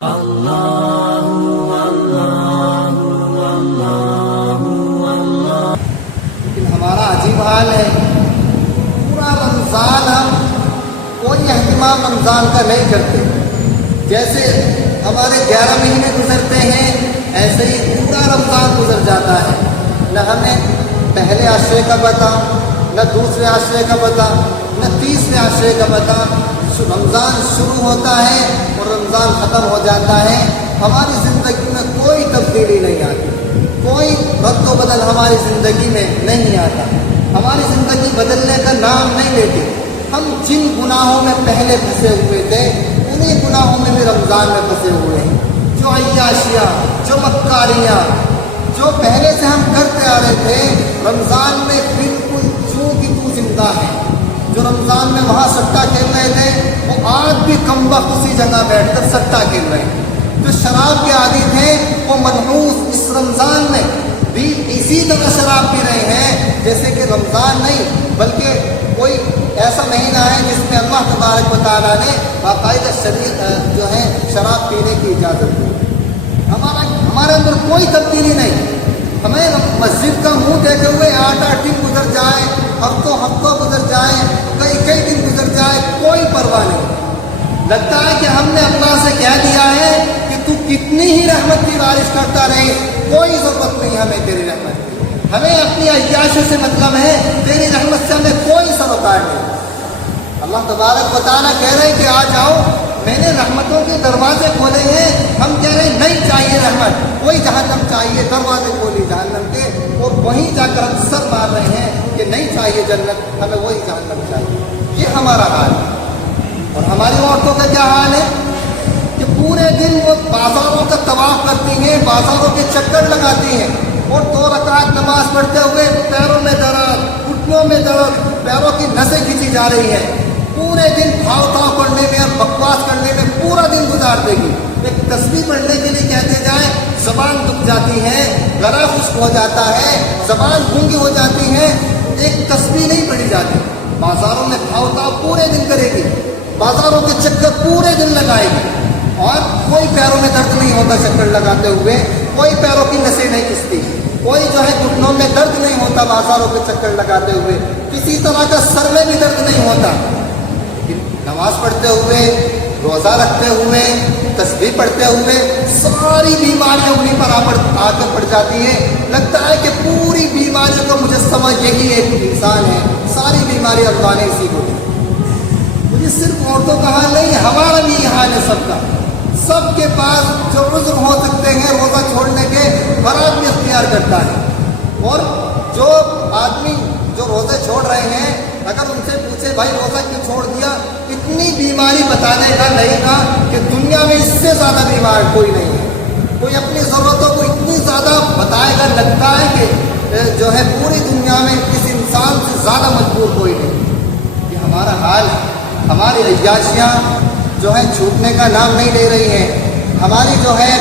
لیکن ہمارا عجیب حال ہے، پورا رمضان ہم کوئی اہتمام رمضان کا نہیں کرتے۔ جیسے ہمارے 11 مہینے گزرتے ہیں ایسے ہی پورا رمضان گزر جاتا ہے، نہ ہمیں پہلے عشرے کا پتہ، نہ دوسرے عشرے کا پتہ، نہ تیسرے عشرے کا پتہ۔ رمضان شروع ہوتا ہے اور رمضان ختم ہو جاتا ہے، ہماری زندگی میں کوئی تبدیلی نہیں آتی، کوئی رد و بدل ہماری زندگی میں نہیں آتا، ہماری زندگی بدلنے کا نام نہیں لیتی۔ ہم جن گناہوں میں پہلے پھنسے ہوئے تھے انہیں گناہوں میں بھی رمضان میں پھنسے ہوئے ہیں۔ جو عیاشیاں، جو مکاریاں جو پہلے سے ہم کرتے آ رہے تھے، رمضان میں بالکل چوں کی تو زندہ ہے۔ جو رمضان میں وہاں سٹا کھیل رہے تھے وہ آج بھی کم وقت اسی جگہ بیٹھ کر سٹا کھیل رہے ہیں۔ جو شراب کے عادی تھے وہ منحوس اس رمضان میں بھی اسی طرح شراب پی رہے ہیں جیسے کہ رمضان نہیں بلکہ کوئی ایسا مہینہ ہے جس میں اللہ تبارک و تعالیٰ نے باقاعدہ جو ہے شراب پینے کی اجازت دی۔ ہمارے اندر کوئی تبدیلی نہیں۔ ہمیں مسجد کا منہ دیکھے ہوئے 8 دن گزر جائے، ہفتوں گزر جائے، کئی دن گزر جائے، کوئی پرواہ نہیں۔ لگتا ہے کہ ہم نے اللہ سے کہہ دیا ہے کہ تو کتنی ہی رحمت کی بارش کرتا رہے، کوئی ضرورت نہیں ہمیں تیری رحمت کی، ہمیں اپنی عیاشی سے مطلب ہے، تیری رحمت سے ہمیں کوئی سروکار نہیں۔ اللہ تبارک و تعالیٰ کہہ رہے ہیں کہ آ جاؤ، میں نے رحمتوں کے دروازے کھولے ہیں۔ ہم کہہ رہے ہیں نہیں چاہیے رحمت، کوئی جہنم چاہیے، دروازے کھولی جہنم کے، اور وہیں جا کر ہم سر مار رہے ہیں کہ نہیں چاہیے جنت، ہمیں وہی جہنم چاہیے۔ یہ ہمارا حال ہے۔ اور ہماری عورتوں کا کیا حال ہے کہ پورے دن وہ بازاروں کا طواف کرتی ہیں، بازاروں کے چکر لگاتی ہیں، اور 2 رکعت نماز پڑھتے ہوئے پیروں میں درد، گھٹنوں میں درد، پیروں کی نسیں کھینچی جا رہی ہیں۔ پورے دن بھاؤ تاؤ کرنے میں اور بکواس کرنے میں پورا دن گزار دے گی۔ ایک تسبیح پڑھنے کے لیے کہتے جائیں، زبان دکھ جاتی ہے، گلا خشک ہو جاتا ہے، زبان گونگی ہو جاتی ہے، ایک تسبیح نہیں پڑھی جاتی۔ بازاروں میں بھاؤ تاؤ پورے دن کرے گی، بازاروں کے چکر پورے دن لگائے گی، اور کوئی پیروں میں درد نہیں ہوتا چکر لگاتے ہوئے، کوئی پیروں کی نسیں نہیں کھنچتی، کوئی جو ہے گھٹنوں میں درد نہیں ہوتا بازاروں کے چکر لگاتے ہوئے، کسی طرح کا سر میں بھی درد نہیں ہوتا۔ نماز پڑھتے ہوئے، روزہ رکھتے ہوئے، تسبیح پڑھتے ہوئے ساری بیماریاں انہیں پر آ کر پڑ جاتی ہیں۔ لگتا ہے کہ پوری بیماریوں کا مجسمہ یہی ایک انسان ہے، ساری بیماری اللہ نے اسی کو دی۔ مجھے صرف عورتوں کا حال نہیں، ہمارا بھی یہ حال ہے سب کا۔ سب کے پاس جو عذر ہو سکتے ہیں روزہ چھوڑنے کے، ہر آدمی اختیار کرتا ہے۔ اور جو آدمی جو روزے چھوڑ رہے ہیں، اگر ان سے پوچھے بھائی روزہ کیوں چھوڑ دیا، اتنی بیماری بتانے کا نہیں تھا کہ دنیا میں اس سے زیادہ بیمار کوئی نہیں ہے۔ کوئی اپنی ضرورتوں کو اتنی زیادہ بتائے گا، لگتا ہے کہ جو ہے پوری دنیا میں کسی انسان سے زیادہ مجبور کوئی نہیں۔ یہ ہمارا حال ہے۔ ہماری عیاشیاں جو ہے چھوٹنے کا نام نہیں لے رہی ہیں۔ ہماری جو ہے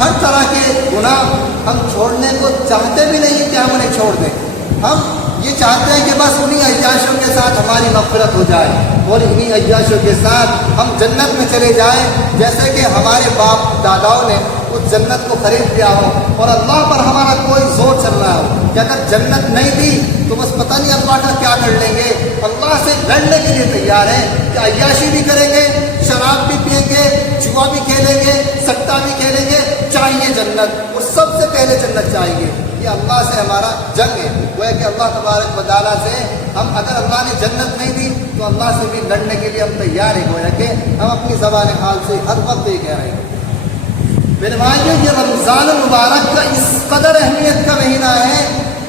ہر طرح کے گناہ ہم چھوڑنے کو چاہتے بھی نہیں کہ ہم انہیں چھوڑ دیں۔ ہم یہ چاہتے ہیں کہ بس انہی عیاشوں کے ساتھ ہماری مغفرت ہو جائے اور انہی عیاشوں کے ساتھ ہم جنت میں چلے جائیں، جیسے کہ ہمارے باپ داداؤں نے اس جنت کو خرید لیا ہو اور اللہ پر ہمارا کوئی زور چل رہا ہو کہ اگر جنت نہیں دی تو بس پتہ نہیں اللہ کا کیا کر لیں گے۔ اللہ سے لڑنے کے لیے تیار ہیں کہ عیاشی بھی کریں گے، شراب بھی پئیں گے، جوا بھی کھیلیں گے، سٹا بھی کھیلیں گے، چاہیے جنت، اور سب سے پہلے جنت چاہیے۔ یہ اللہ سے ہمارا جنگ ہے، وہ ہے کہ اللہ تبارک و تعالیٰ سے ہم اگر اللہ نے جنت نہیں دی تو اللہ سے بھی لڑنے کے لیے ہم تیار ہیں، گویا کہ ہم اپنی زبان حال سے ہر وقت یہ کہہ رہے ہیں۔ میرے بھائیو، یہ رمضان المبارک کا اس قدر اہمیت کا مہینہ ہے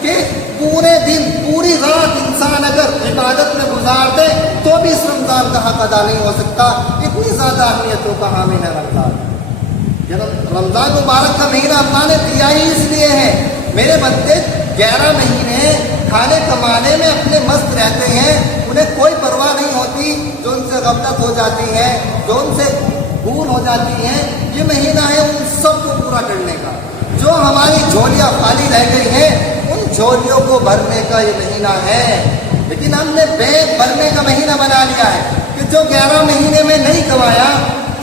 کہ پورے دن پوری رات انسان اگر عبادت میں گزار دے تو بھی اس رمضان کا حق ادا نہیں ہو سکتا، اتنی زیادہ اہمیتوں کا حامل ہے رمضان۔ رمضان مبارک کا مہینہ اللہ نے دیا ہی اس لیے ہے۔ میرے بندے 11 مہینے کھانے کمانے میں اپنے مست رہتے ہیں، انہیں کوئی پرواہ نہیں ہوتی، جو ان سے غفلت ہو جاتی ہے، جو ان سے بھول ہو جاتی ہیں۔ یہ مہینہ ہے ان سب کو پورا کرنے کا۔ جو ہماری جھولیاں خالی رہ گئی ہیں ان جھولیوں کو بھرنے کا یہ مہینہ ہے۔ لیکن ہم نے پیٹ بھرنے کا مہینہ بنا لیا ہے کہ جو 11 مہینے میں نہیں کمایا،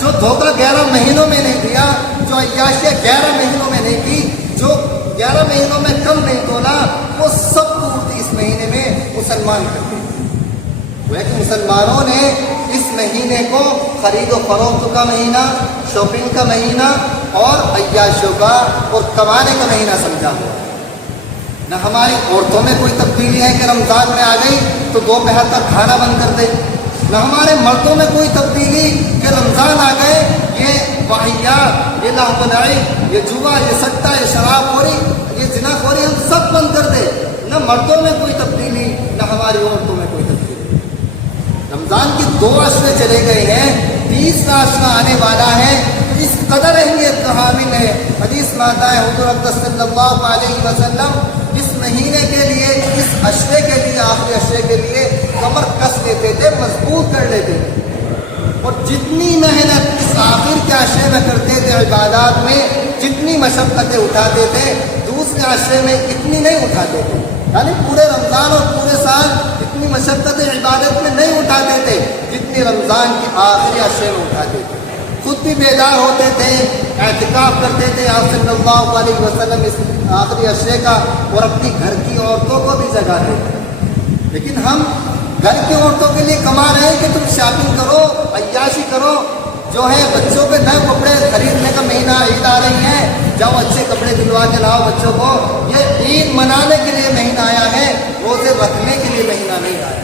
جو دھوکہ 11 مہینوں میں نہیں دیا، جو عیاشیاں 11 مہینوں میں نہیں کی، جو 11 مہینوں میں کم نہیں تولا، وہ سب پورتی اس مہینے میں مسلمان کرتے ہیں۔ وہ کہ مسلمانوں نے اس مہینے کو خرید و فروخت کا مہینہ، شاپنگ کا مہینہ اور عیاشوں کا اور کمانے کا مہینہ سمجھا ہوا۔ نہ ہماری عورتوں میں کوئی تبدیلی ہے کہ رمضان میں آ گئی تو دوپہر تک کھانا بند کر دے، نہ ہمارے مردوں میں کوئی تبدیلی کہ رمضان آ گئے یہ واحیات، یہ لہو و لعب، یہ جوا، یہ سٹہ، یہ شراب خوری، یہ زنا خوری ہم سب بند کر دے۔ نہ مردوں میں کوئی تبدیلی، نہ ہماری عورتوں میں کوئی تبدیلی۔ رمضان کی 2 عشرے چلے گئے ہیں، 30واں عشرہ آنے والا ہے، اس قدر اہمیت کا حامل ہے۔ حدیث میں آتا ہے حضور اقدس صلی اللہ علیہ وسلم اس مہینے کے لیے، اس عشرے کے لیے، آخری عشرے کے لیے کمر کس لیتے تھے، مضبوط کر لیتے تھے، اور جتنی محنت اس آخر کے عشرے میں کرتے تھے عبادات میں، جتنی مشقتیں اٹھاتے تھے دوسرے عشرے میں اتنی نہیں اٹھاتے تھے۔ یعنی پورے رمضان اور پورے سال اتنی مشقتیں عبادت میں نہیں اٹھاتے تھے جتنی رمضان کے آخری عشرے میں اٹھاتے تھے۔ خود بھی بیدار ہوتے تھے، اعتکاف کرتے تھے آپ صلی اللہ علیہ وسلم اس آخری عشرے کا، اور اپنی گھر کی عورتوں کو بھی جگاتے تھے۔ لیکن ہم گھر کی عورتوں کے لیے کما رہے ہیں کہ تم شاپنگ کرو، عیاشی کرو، جو ہے بچوں پہ نئے کپڑے خریدنے کا مہینہ، عید آ رہی ہے، جاؤ اچھے کپڑے دلوا کے لاؤ بچوں کو۔ یہ عید منانے کے لیے مہینہ آیا ہے، روزے رکھنے کے لیے مہینہ نہیں آیا۔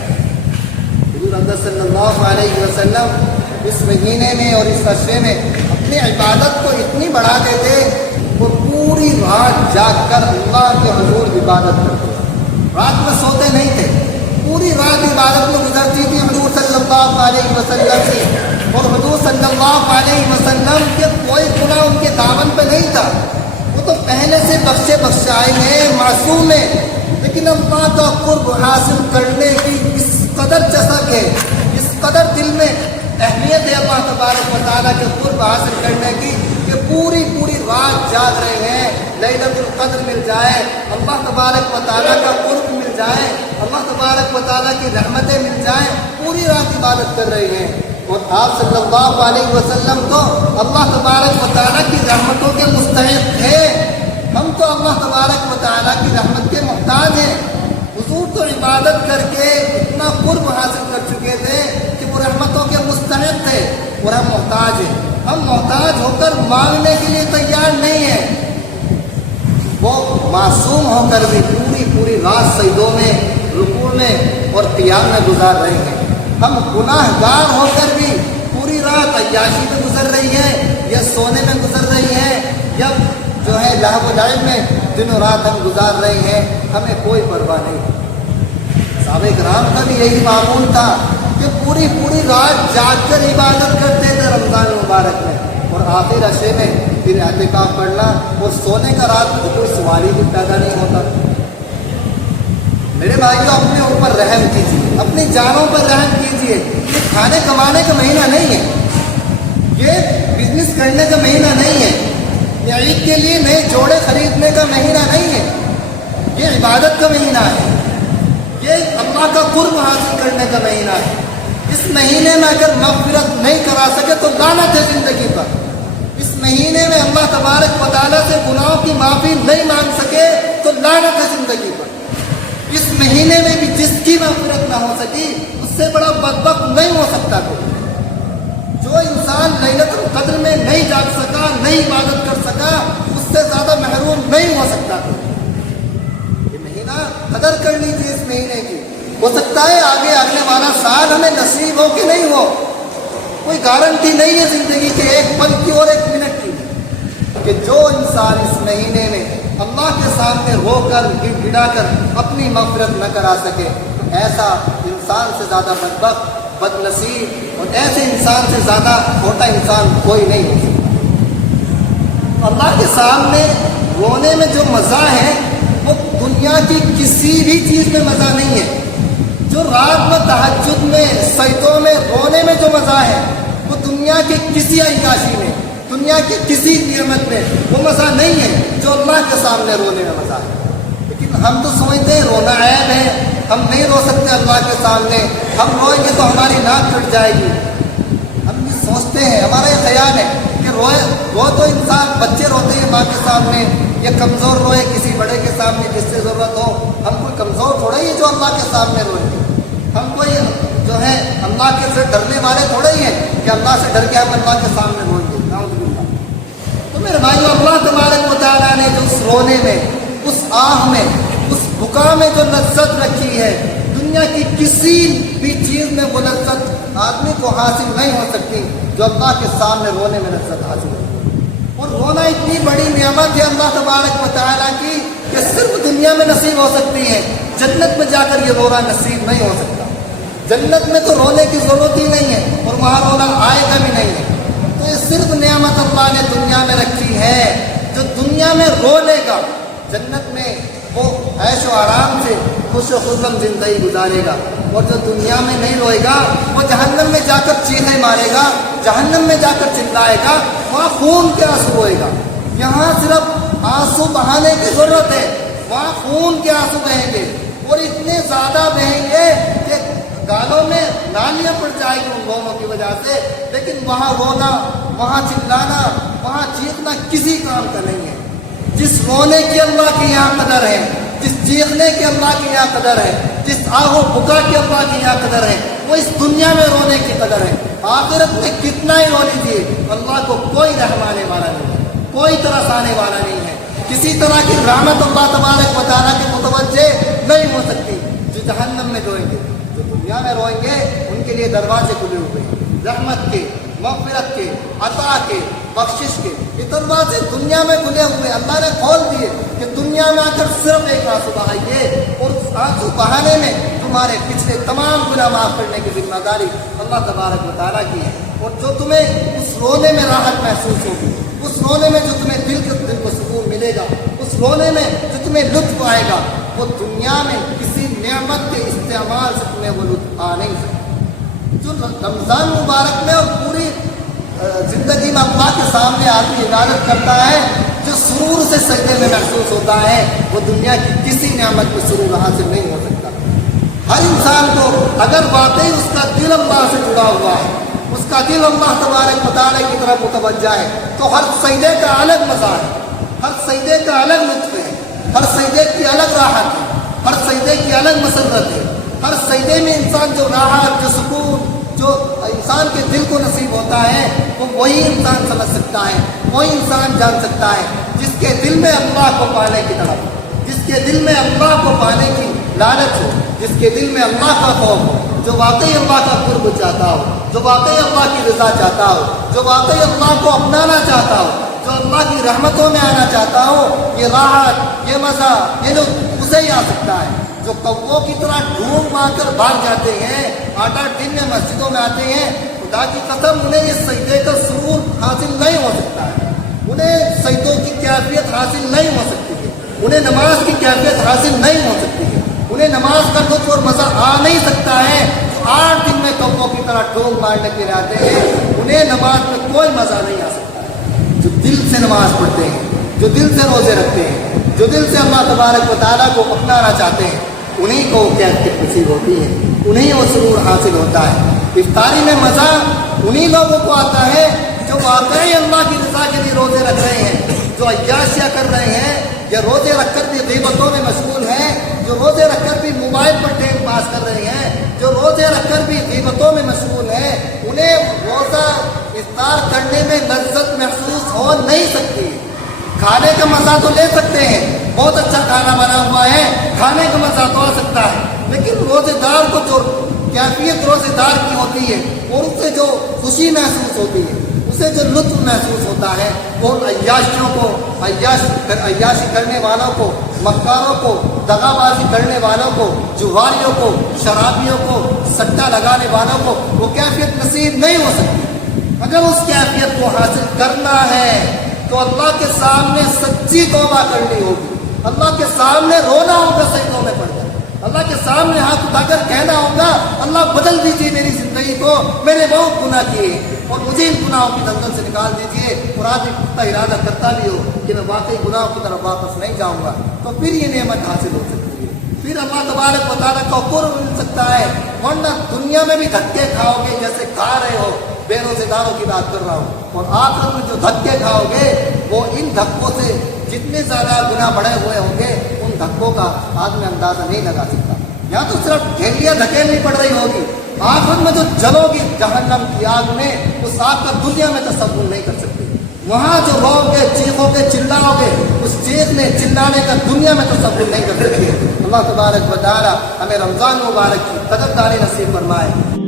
حضور اقدس صلی اللہ علیہ وسلم اس مہینے میں اور اس عشرے میں اپنی عبادت کو اتنی بڑھاتے تھے، وہ پوری رات جاگ کر اللہ کے حضور عبادت کرتے تھے، رات میں سوتے نہیں تھے، پوری رات عبادت میں گزرتی تھی حضور صلی اللہ علیہ وسلم سے۔ اور حضور صلی اللہ علیہ وسلم کے کوئی گناہ ان کے دامن پہ نہیں تھا، وہ تو پہلے سے بخشائے ہیں، معصوم ہیں، لیکن اللہ کا قرب حاصل کرنے کی اس قدر چسک ہے، اس قدر دل میں اہمیت ہے اللہ تبارک و تعالیٰ کے قرب حاصل کرنے کی کہ پوری رات جاگ رہے ہیں، لیلۃ القدر مل جائے، اللہ تبارک و تعالیٰ کا قرب مل جائے، اللہ تبارک و تعالیٰ کی رحمتیں مل جائیں، پوری رات عبادت کر رہے ہیں۔ اور آپ صلی اللہ علیہ وسلم تو اللہ تبارک و تعالیٰ کی رحمتوں کے مستحق تھے، ہم تو اللہ تبارک و تعالیٰ کی رحمت کے محتاج ہیں۔ حضور تو عبادت کر کے اتنا قرب حاصل کر چکے تھے کہ وہ رحمتوں کے مستحق تھے، اور ہم محتاج ہیں۔ ہم محتاج ہو کر مانگنے کے لیے تیار نہیں ہیں۔ وہ معصوم ہو کر بھی پوری رات سجدوں میں، رکوع میں اور قیام میں گزار رہے ہیں۔ ہم گناہ گار ہو کر بھی پوری رات عیاشی میں گزر رہی ہے، یا سونے میں گزر رہی ہے، یا جو ہے لہو و لعب میں دن و رات ہم گزار رہے ہیں، ہمیں کوئی پرواہ نہیں۔ صحابہ کرام کا بھی یہی معمول تھا کہ پوری رات جاگ کر عبادت کرتے تھے رمضان مبارک میں، اور آخر عشرے میں پھر اعتکاف پڑھنا اور سونے کا رات کو کوئی سوال ہی پیدا نہیں ہوتا۔ میرے بھائیوں، اپنے اوپر رحم کیجیے، اپنی جانوں پر رحم کیجیے۔ یہ کھانے کمانے کا مہینہ نہیں ہے، یہ بزنس کرنے کا مہینہ نہیں ہے، یہ عید کے لیے نئے جوڑے خریدنے کا مہینہ نہیں ہے، یہ عبادت کا مہینہ ہے، یہ اللہ کا قرب حاصل کرنے کا مہینہ ہے۔ اس مہینے میں اگر مغفرت نہیں کرا سکے تو لعنت ہے زندگی پر۔ اس مہینے میں اللہ تبارک و تعالیٰ سے گناہوں کی معافی نہیں مانگ سکے تو لعنت ہے زندگی پر۔ اس مہینے میں بھی جس کی مغفرت نہ ہو سکی اس سے بڑا بدبخت نہیں ہو سکتا کوئی۔ جو انسان لیلۃ القدر میں نہیں جاگ سکا، نہیں عبادت کر سکا، اس سے زیادہ محروم نہیں ہو سکتا کوئی۔ یہ مہینہ قدر کرنی تھی اس مہینے کی۔ ہو سکتا ہے آگے آنے والا سال ہمیں نصیب ہو کہ نہیں ہو، کوئی گارنٹی نہیں ہے زندگی کے ایک پل کی اور ایک منٹ کی، کہ جو انسان اس مہینے میں اللہ کے سامنے رو کر گڑ گڑا کر اپنی مغفرت نہ کرا سکے، تو ایسا انسان سے زیادہ بدبخت، بد نصیب اور ایسے انسان سے زیادہ چھوٹا انسان کوئی نہیں ہو سکتا۔ اللہ کے سامنے رونے میں جو مزہ ہے وہ دنیا کی کسی بھی چیز میں مزہ نہیں ہے۔ جو رات میں تہجد میں، سجدوں میں رونے میں جو مزہ ہے وہ دنیا کی کسی عیاشی میں، دنیا کی کسی نعمت میں وہ مزہ نہیں ہے جو اللہ کے سامنے رونے میں مزہ ہے۔ لیکن ہم تو سمجھتے ہیں رونا عیب ہے، ہم نہیں رو سکتے اللہ کے سامنے، ہم روئیں گے تو ہماری ناک کٹ جائے گی۔ ہم یہ سوچتے ہیں, ہمارا یہ خیال ہے کہ رو تو انسان, بچے روتے ہیں ماں کے سامنے, یا کمزور روئے کسی بڑے کے سامنے جس سے ضرورت ہو. ہم کوئی کمزور تھوڑا ہی ہے جو اللہ کے سامنے روئیں گے. ہم کوئی جو ہے اللہ کے سے ڈرنے والے تھوڑے ہی ہیں کہ اللہ سے ڈر کے ہم اللہ کے سامنے روئیں گے. تو میرے بھائیو, اللہ تبارک و تعالیٰ نے جو اس رونے میں, اس آہ میں, اس بکا میں جو لذت رکھی ہے, دنیا کی کسی بھی چیز میں وہ لذت آدمی کو حاصل نہیں ہو سکتی جو اللہ کے سامنے رونے میں لذت حاصل ہے. اور رونا اتنی بڑی نعمت ہے اللہ تبارک و تعالیٰ کی کہ صرف دنیا میں نصیب ہو سکتی ہے. جنت میں جا کر یہ رونا نصیب نہیں ہو سکتا. جنت میں تو رونے کی ضرورت ہی نہیں ہے, اور وہاں رونا آئے گا بھی نہیں ہے. تو یہ صرف نعمت اللہ نے دنیا میں رکھی ہے. جو دنیا میں رو لے گا, جنت میں وہ عیش و آرام سے خوش و خرم زندگی گزارے گا. اور جو دنیا میں نہیں روئے گا, وہ جہنم میں جا کر چیخیں مارے گا, جہنم میں جا کر چلائے گا, وہاں خون کے آنسو ہوئے گا. یہاں صرف آنسو بہانے کی ضرورت ہے, وہاں خون کے آنسو بہیں گے, اور اتنے زیادہ بہیں گے کہ گالوں میں نالیاں پڑ جائیں گی ان رونوں کی وجہ سے. لیکن وہاں رونا, وہاں چلانا, وہاں چیخنا کسی کام کا نہیں ہے. جس رونے کی اللہ کی یہاں قدر ہے, جس چیخنے کی اللہ کی یہاں قدر ہے, جس آہ و بکا کی اللہ کی یہاں قدر ہے, وہ اس دنیا میں رونے کی قدر ہے. آخرت میں کتنا ہی رو لیجیے, اللہ کو کوئی رحمانے والا نہیں ہے, کوئی طرف آنے والا نہیں ہے. کسی طرح کی رحمت اللہ تبارک و تعالیٰ کے متوجہ نہیں ہو سکتی. جو جہنم میں روئیں گے, جو دنیا میں روئیں گے, ان کے لیے دروازے کھلے ہوئے ہیں رحمت کے, مغفرت کے, عطا کے, بخشش کے. یہ دروازے دنیا میں کھلے ہوئے اللہ نے کھول دیے کہ دنیا میں آ کر صرف ایک آنسو بہائیے, اور اس آنسو بہانے میں تمہارے پچھلے تمام گناہ معاف کرنے کی ذمہ داری اللہ تبارک و تعالیٰ کی ہے. اور جو تمہیں اس رونے میں راحت محسوس ہوگی, اس رونے میں جو تمہیں دل کو سکون ملے گا, اس رونے میں جو تمہیں لطف آئے گا, وہ دنیا میں کسی نعمت کے استعمال سے تمہیں وہ لطف آ نہیں سکتا. جو رمضان مبارک میں اور پوری زندگی میں اللہ کے سامنے آدمی عبادت کرتا ہے, جو سرور سے سجدے میں محسوس ہوتا ہے, وہ دنیا کی کسی نعمت میں سرور حاصل نہیں ہو سکتا. ہر انسان کو اگر واقعی اس کا دل اللہ سے جڑا ہوا ہے, اس کا دل اللہ تبارک و تعالیٰ کی طرف متوجہ ہے, تو ہر سجدے کا الگ مزہ ہے, ہر سجدے کا الگ لطف ہے, ہر سجدے کی الگ راحت ہے, ہر سجدے کی الگ مسرت ہے. ہر سجدے میں انسان جو راحت, جو سکون, جو انسان کے دل کو نصیب ہوتا ہے, وہ وہی انسان سمجھ سکتا ہے, وہی انسان جان سکتا ہے جس کے دل میں اللہ کو پانے کی طرف, جس کے دل میں اللہ کو پانے کی لالچ ہو, جس کے دل میں اللہ کا خوف ہو, جو واقعی اللہ کا قرب چاہتا ہو, جو واقعی اللہ کی رضا چاہتا ہو, جو واقعی اللہ کو اپنانا چاہتا ہو, جو اللہ کی رحمتوں میں آنا چاہتا ہو. یہ راحت, یہ مزہ, یہ لطف اسے ہی آ سکتا ہے. جو کووں کی طرح ڈھونڈ مار کر بھاگ جاتے ہیں, 8-8 دن میں مسجدوں میں آتے ہیں, خدا کی قسم انہیں یہ سجدے کا سرور حاصل نہیں ہو سکتا ہے, انہیں سجدوں کی کیفیت حاصل نہیں ہو سکتی ہے, انہیں نماز کی کیفیت حاصل نہیں ہو سکتی ہے, انہیں نماز کا لطف اور مزہ آ نہیں سکتا ہے. جو 8 دن میں کووں کی طرح ڈھونڈ مارنے کے لیے آتے ہیں, انہیں نماز میں کوئی مزہ نہیں آ سکتا ہے. جو دل سے نماز پڑھتے ہیں, جو دل سے روزے رکھتے ہیں, جو دل سے اللہ تبارک و تعالیٰ کو اپنانا چاہتے ہیں, انہیں کو کیفیت نصیب ہوتی ہے, انہیں وہ سرور حاصل ہوتا ہے. افطاری میں مزہ انہیں لوگوں کو آتا ہے جو واقعی اللہ کی رضا کے لیے روزے رکھ رہے ہیں, جو عیاشیاں کر رہے ہیں, یا روزے رکھ کر بھی غیبتوں میں مشغول ہیں, جو روزے رکھ کر بھی موبائل پر ٹائم پاس کر رہے ہیں, جو روزے رکھ کر بھی غیبتوں میں مشغول ہیں. انہیں روزہ افطار کرنے میں لذت محسوس ہو نہیں سکتی. کھانے کا مزہ تو لے سکتے ہیں, بہت اچھا کھانا بنا ہوا ہے, کھانے کا مزہ تو آ سکتا ہے, لیکن روزے دار کو جو کیفیت روزے دار کی ہوتی ہے, اور اس سے جو خوشی محسوس ہوتی ہے, اسے جو لطف محسوس ہوتا ہے, وہ عیاشیوں کو, عیاشی کرنے والوں کو, مکاروں کو, دغا بازی کرنے والوں کو, جواریوں کو, شرابیوں کو, سٹا لگانے والوں کو وہ کیفیت نصیب نہیں ہو سکتی. اگر اس کیفیت کو حاصل کرنا ہے تو اللہ کے سامنے سچی توبہ کرنی ہوگی, اللہ کے سامنے رونا ہوگا سجدوں میں پڑ کر, اللہ کے سامنے ہاتھ اٹھا کر کہنا ہوگا اللہ بدل دیجیے میری زندگی کو, میں نے بہت گناہ کیے اور مجھے ان گناہوں کی دلدل سے نکال دیجیے. اور آدمی پختہ ارادہ کرتا بھی ہو کہ میں واقعی گناہوں کی طرف واپس نہیں جاؤں گا, تو پھر یہ نعمت حاصل ہو سکتی ہے, پھر اللہ تبارک و تعالیٰ کا قرب مل سکتا ہے. ورنہ دنیا میں بھی دھکے کھاؤ گے جیسے کھا رہے ہو, بے روزے داروں کی بات کر رہا ہوں. اور آخر میں جو دھکے کھاؤ گے وہ ان دھکوں سے جتنے زیادہ گناہ بڑھے ہوئے ہوں گے ان دھکوں کا آدمی اندازہ نہیں لگا سکتا. یا تو صرف ڈھیلیاں دھکیلنی پڑ رہی ہوگی، آخر میں جو جلو گی جہنم کی آگ میں، اس آگ کا دنیا میں تصور نہیں کر سکتے. وہاں جو رو گے، چیخو گے، چلاؤ گے، اس چیخنے چلانے کا دنیا میں تصور نہیں کر سکتے. اللہ تبارک و تعالی ہمیں رمضان مبارک کی قدردانی نصیب فرمائے.